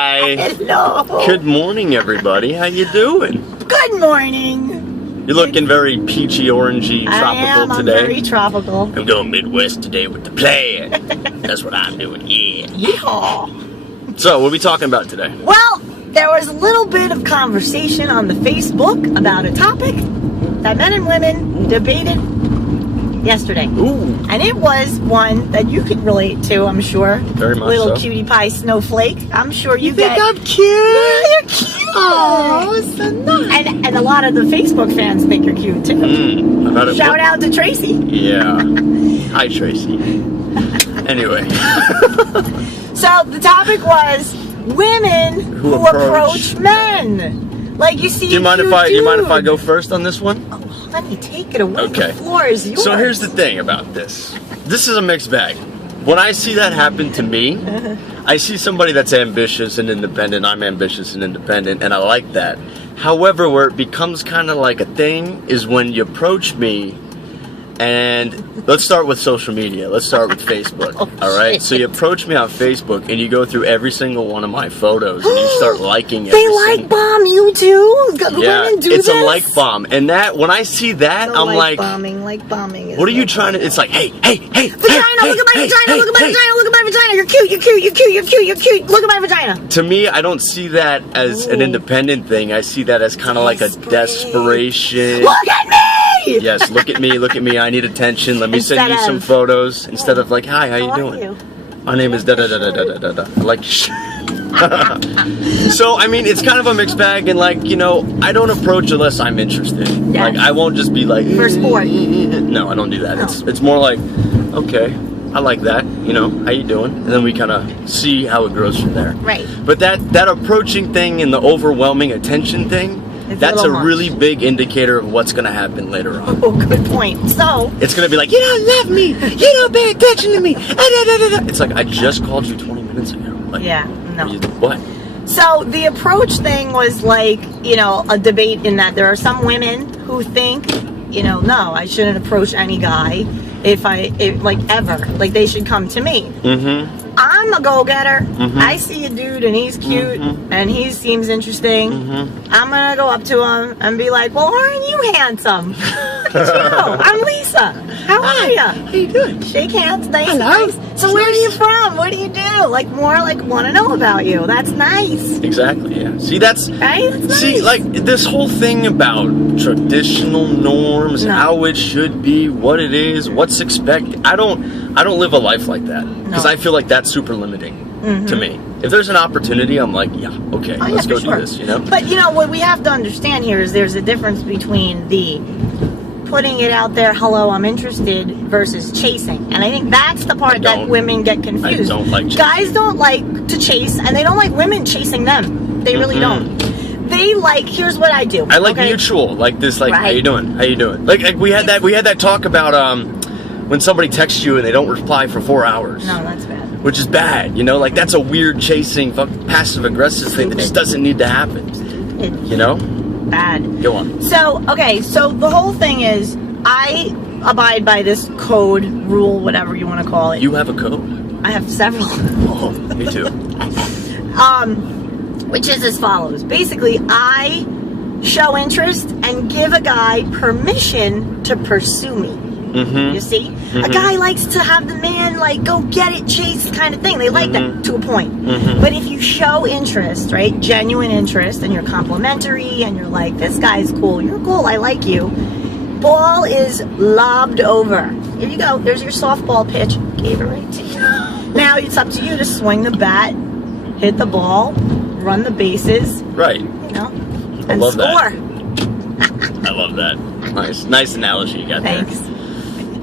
Hi. Hello. Good morning, everybody. How you doing? Good morning. You're looking very peachy, orangey, tropical I'm today. very tropical. I'm going Midwest today with the plan. That's what I'm doing. Yeah. Yeehaw. So, what are we talking about today? Well, there was a little bit of conversation on the Facebook about a topic that men and women debated yesterday. Ooh. And it was one that you could relate to, I'm sure. Very much Little so. cutie pie snowflake. I'm sure you think get. I'm cute? Yeah, you're cute. Oh, so nice. And a lot of the Facebook fans think you're cute too. I thought it Shout out to Tracy. Yeah. Hi, Tracy. Anyway. So the topic was women who approach men. Like you see. Do you mind if I go first on this one? Oh, let me take it away. Okay. The floor is yours. So here's the thing about this. This is a mixed bag. When I see that happen to me, I see somebody that's ambitious and independent. I'm ambitious and independent, and I like that. However, where it becomes kind of like a thing is when you approach me, and let's start with social media. Let's start with Facebook. All right. Shit. So you approach me on Facebook, and you go through every single one of my photos, and you start liking it. They like bomb you too. Yeah, Women do it's this? a like bomb, and that when I see that, I'm like, like bombing. Is what are you like trying to? It's like, hey, vagina, hey, look at my hey, vagina, hey, look at my hey. vagina, look at my vagina. You're cute, you're cute, you're cute, you're cute, you're cute. Look at my vagina. To me, I don't see that as an independent thing. I see that as kind of like a desperation. Look at me! Yes, look at me, I need attention. Let me send you Instead some of- photos. Instead of like, hi, how you How are doing? you? My name is da-da-da-da-da-da-da. I like sh- So, I mean, it's kind of a mixed bag, and like, you know, I don't approach unless I'm interested. Yes. Like, I won't just be like... For sport. No, I don't do that. No. It's more like, okay, I like that, you know, how you doing? And then we kind of see how it grows from there. Right. But that approaching thing and the overwhelming attention thing, It's that's a little much. really big indicator of what's going to happen later on. Oh, good point. So, It's going to be like, you don't love me, you don't pay attention to me. It's like, I just called you 20 minutes ago. Like, yeah, no. What? So the approach thing was like, you know, a debate in that there are some women who think, you know, no, I shouldn't approach any guy if like ever. Like they should come to me. Mm-hmm. I'm a go-getter. I see a dude and he's cute and he seems interesting. I'm gonna go up to him and be like, well, aren't you handsome? Hello, I'm Lisa. How are ya? How you doing? Shake hands, nice. Hello. Nice. So where are you from? What do you do? Like more like want to know about you. That's nice. Exactly, yeah. See, that's... Right? That's nice. See, like, this whole thing about traditional norms, No. how it should be, what it is, what's expected. I don't live a life like that. Because No. I feel like that's super limiting to me. If there's an opportunity, I'm like, yeah, okay, Oh, let's yeah, go for sure. do this, you know? But you know what we have to understand here is there's a difference between the putting it out there, hello, I'm interested, versus chasing. And I think that's the part that women get confused. I don't like chasing. Guys don't like to chase, and they don't like women chasing them. They really don't. They like, here's what I do. I like okay? mutual, like this, like, how Right. you doing? How you doing? Like we had that talk about when somebody texts you and they don't reply for 4 hours. No, that's bad. Which is bad, you know? Like, that's a weird chasing, passive-aggressive thing that just doesn't need to happen. You know? Bad. Go on. So, okay, so the whole thing is, I abide by this code, rule, whatever you want to call it. You have a code? I have several. Oh, me too. Which is as follows. Basically, I show interest and give a guy permission to pursue me. You see? A guy likes to have the man, like, go get it, chase kind of thing. They like that to a point. But if you show interest, right, genuine interest, and you're complimentary, and you're like, this guy's cool, you're cool, I like you, ball is lobbed over. Here you go. There's your softball pitch. Gave it right to you. Now it's up to you to swing the bat, hit the ball, run the bases, Right. you know, I and love score. that. I love that. Nice analogy you got Thanks. there.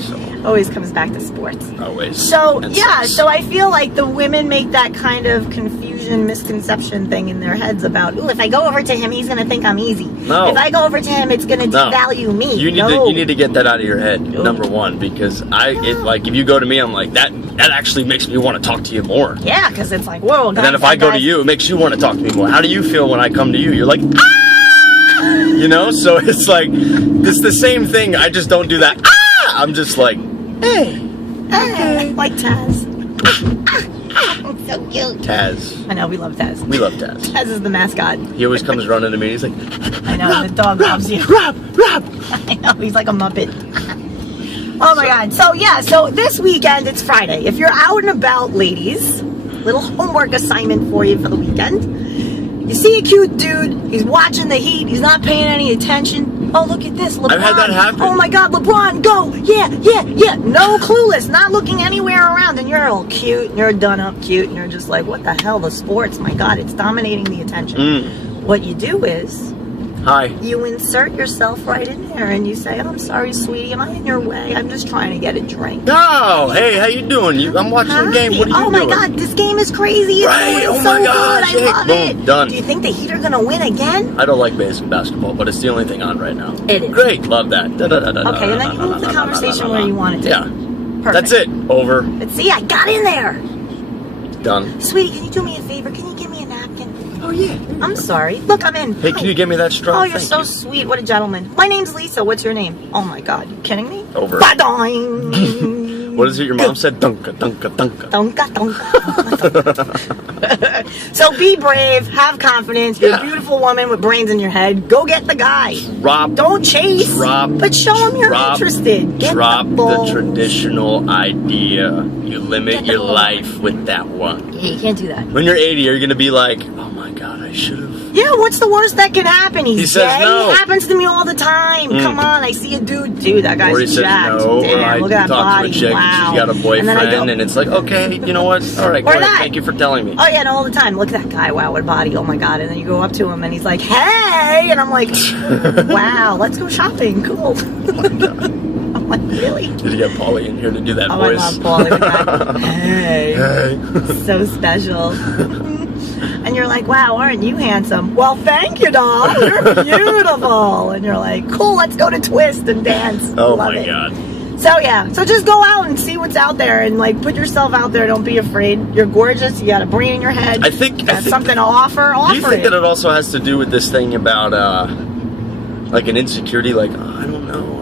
So, Always comes back to sports. always. So, And yeah, sex. so I feel like the women make that kind of confusion, misconception thing in their heads about, ooh, if I go over to him, he's going to think I'm easy. No. If I go over to him, it's going to No. devalue me. You need to get that out of your head, number one, because like, if you go to me, I'm like, that actually makes me want to talk to you more. Yeah, because it's like, whoa. And then if I go to you, it makes you want to talk to me more. How do you feel when I come to you? You're like, ah! You know? So it's like, it's the same thing. I just don't do that. Ah! I'm just like, hey. Like Taz. so cute. Taz. I know, we love Taz. We love Taz. Taz is the mascot. He always comes running to me. He's like, I know, the dog loves you. Rob. I know, he's like a Muppet. Oh my God. So yeah, so this weekend, it's Friday. If you're out and about, ladies, little homework assignment for you for the weekend. You see a cute dude, he's watching the heat, he's not paying any attention. Oh, look at this, LeBron. I've had that happen. Oh my God, LeBron, go! Yeah. No, clueless, not looking anywhere around, and you're all cute, and you're done up cute, and you're just like, what the hell, the sports, my God, it's dominating the attention. What you do is, hi. you insert yourself right in there, and you say, I'm sorry, sweetie, am I in your way? I'm just trying to get a drink. Oh, hey, how you doing? I'm watching the game. What are you doing? Oh my God, this game is crazy. Right, It's oh my so gosh. good. I love Boom, it. done. Do you think the Heat are going to win again? I don't like basketball, but it's the only thing on right now. It is. Great, love that. Okay, and then you move the conversation where you want it to. Yeah. Perfect. That's it. Over. But see, I got in there. Done. Sweetie, can you do me a favor? Can you give me a napkin? Oh, yeah. I'm sorry. Look, I'm in. Hey, can you give me that straw? Oh, you're Thank so you. sweet. What a gentleman. My name's Lisa. What's your name? Oh my God, you kidding me? Over. Ba-doing. What is it your mom said? Dunka. Donka. So be brave, have confidence. You're a beautiful woman with brains in your head. Go get the guy. Don't chase. But show him you're interested. Get the traditional idea. You limit your life with that one. Yeah, you can't do that. When you're 80, you're gonna be like, oh my God, I should have. Yeah, what's the worst that can happen? He says gay. no. It happens to me all the time. Come on, I see a dude. Dude, that guy's Or he says jacked. no, Damn, or I look at that talk body. to a chick, Wow. she's got a boyfriend, and, then I go, and it's like, okay, you know what? All right, Or great, that. thank you for telling me. oh yeah, no, all the time. Look at that guy. Wow, what a body. Oh my God. And then you go up to him and he's like, hey. And I'm like, wow, let's go shopping. Cool. I'm like, really? Did you get Paulie in here to do that Oh, voice? I love Paulie with that. Hey. So special. And you're like, wow, aren't you handsome? Well, thank you, doll. You're beautiful. And you're like, cool, let's go to Twist and dance. Oh Love my it. God. So yeah, so just go out and see what's out there and like put yourself out there. Don't be afraid. You're gorgeous. You got a brain in your head. I think something to offer. Do you think it. that it also has to do with this thing about like an insecurity? Like, oh, I don't know.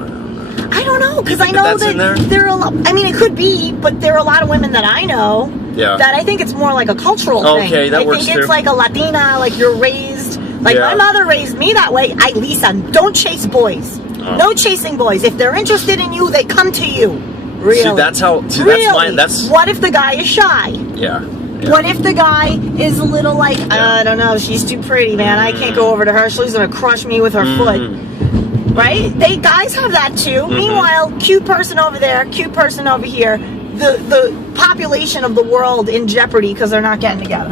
I don't know, because You I think know that's in there? there are a lot. I mean, it could be, but there are a lot of women that I know that I think it's more like a cultural thing. Okay, that works I think it's too. like a Latina, like you're raised. Like my mother raised me that way. Lisa, don't chase boys. No chasing boys. If they're interested in you, they come to you. Really? See, that's how. See, really? that's What if the guy is shy? Yeah. What if the guy is a little like, I don't know, she's too pretty, man. I can't go over to her. She's gonna crush me with her foot. Right? Guys have that too. Meanwhile, cute person over there, cute person over here. The population of the world in jeopardy because they're not getting together.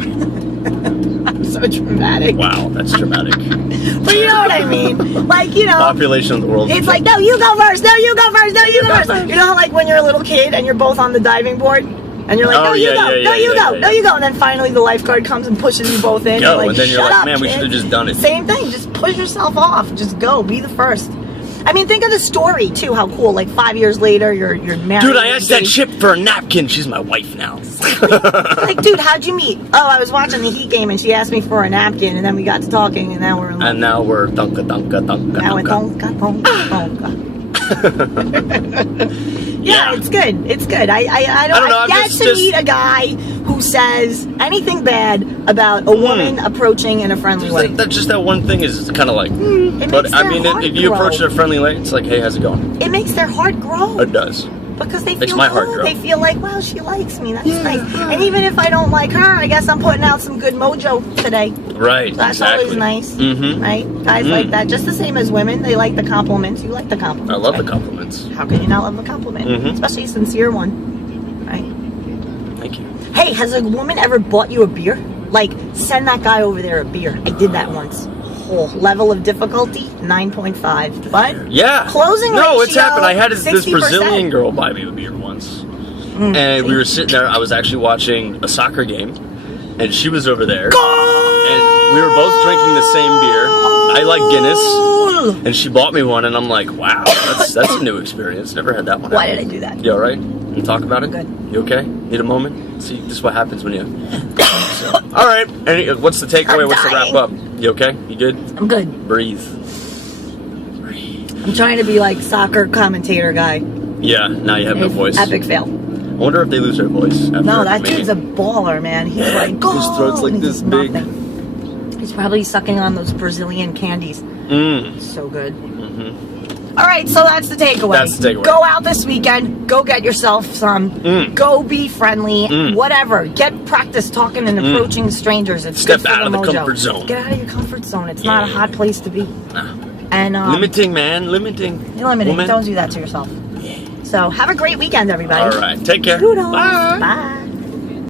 I'm so dramatic. Wow, that's dramatic. But you know what I mean? Like, you know. Population of the world. It's like, no, you go first. No, you go first. No, you go first. You know how like when you're a little kid and you're both on the diving board? And you're like, no, you go. No, you go. No, you go. And then finally the lifeguard comes and pushes you both in. Go, Like, and then you're shut like, up, man, we should have just done it. Same thing. Just push yourself off. Just go. Be the first. I mean, think of the story too. How cool! Like 5 years later, you're married. Dude, I asked that chick for a napkin. She's my wife now. Like, dude, how'd you meet? Oh, I was watching the Heat game and she asked me for a napkin, and then we got to talking, and now we're in love. And now we're dunka. Now we're donka. Yeah, it's good. It's good. I don't know. I've yet to meet a guy who says anything bad about a woman approaching in a friendly way. That's just that one thing is kind of like. It But makes I their mean, heart if you grow. approach it a friendly way, it's like, hey, how's it going? It makes their heart grow. It does. Because they Makes feel my heart good. grow. They feel like, wow, she likes me. That's nice. And even if I don't like her, I guess I'm putting out some good mojo today. Right. So that's exactly. always nice. Mm-hmm. Right? Guys like that. Just the same as women. They like the compliments. You like the compliments. I love right? the compliments. How can you not love the compliment? Especially a sincere one. Right? Thank you. Hey, has a woman ever bought you a beer? Like, send that guy over there a beer. I did that once. Oh, level of difficulty, 9.5. But yeah, closing no, it's ratio, happened. I had this 60%. Brazilian girl buy me a beer once, and we were sitting there. I was actually watching a soccer game, and she was over there, and we were both drinking the same beer. I like Guinness, and she bought me one, and I'm like, wow, that's a new experience. Never had that one. Why did I do that? You all right? You talk about it? Good. You okay? Need a moment? See, this is what happens when you. So, all right. What's the takeaway? I'm What's the wrap dying. up? You okay? You good? I'm good. Breathe. I'm trying to be like soccer commentator guy. Yeah. Now you have no voice. Epic fail. wonder if they lose their voice. After No, that mating. dude's a baller, man. He's like, go. His throat's like and he this does big. nothing. He's probably sucking on those Brazilian candies. So good. All right, so that's the takeaway. That's the takeaway. Go out this weekend. Go get yourself some. Go be friendly. Whatever. Get practice talking and approaching strangers. It's Step good for out of the mojo. comfort zone. Get out of your comfort zone. It's not a hot place to be. Nah. And Limiting, man. Limiting. you're limiting. Woman. Don't do that to yourself. So have a great weekend, everybody. All right. Take care. Toodles. Bye. Bye.